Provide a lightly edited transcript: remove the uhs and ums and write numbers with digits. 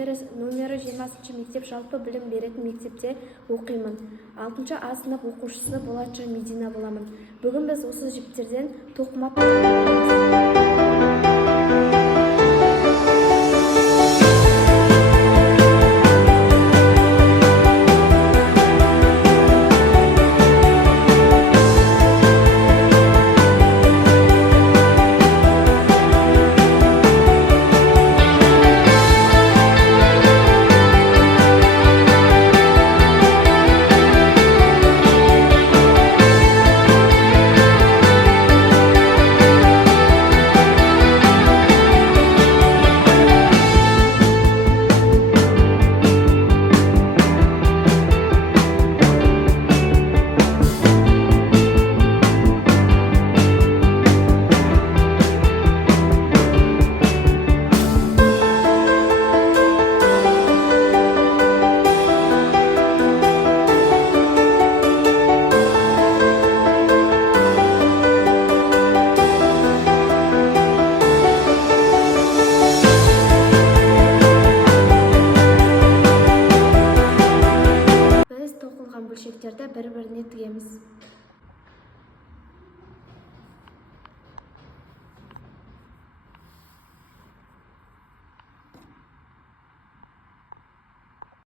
Нөмірі 20 мектеп жалпы білім беретін мектепте оқимын. 6 А сынып оқушысы Болатшы Медина боламын. Бүгін біз осы жіптерден тоқыма бөлшектерді бір-біріне тігеміз.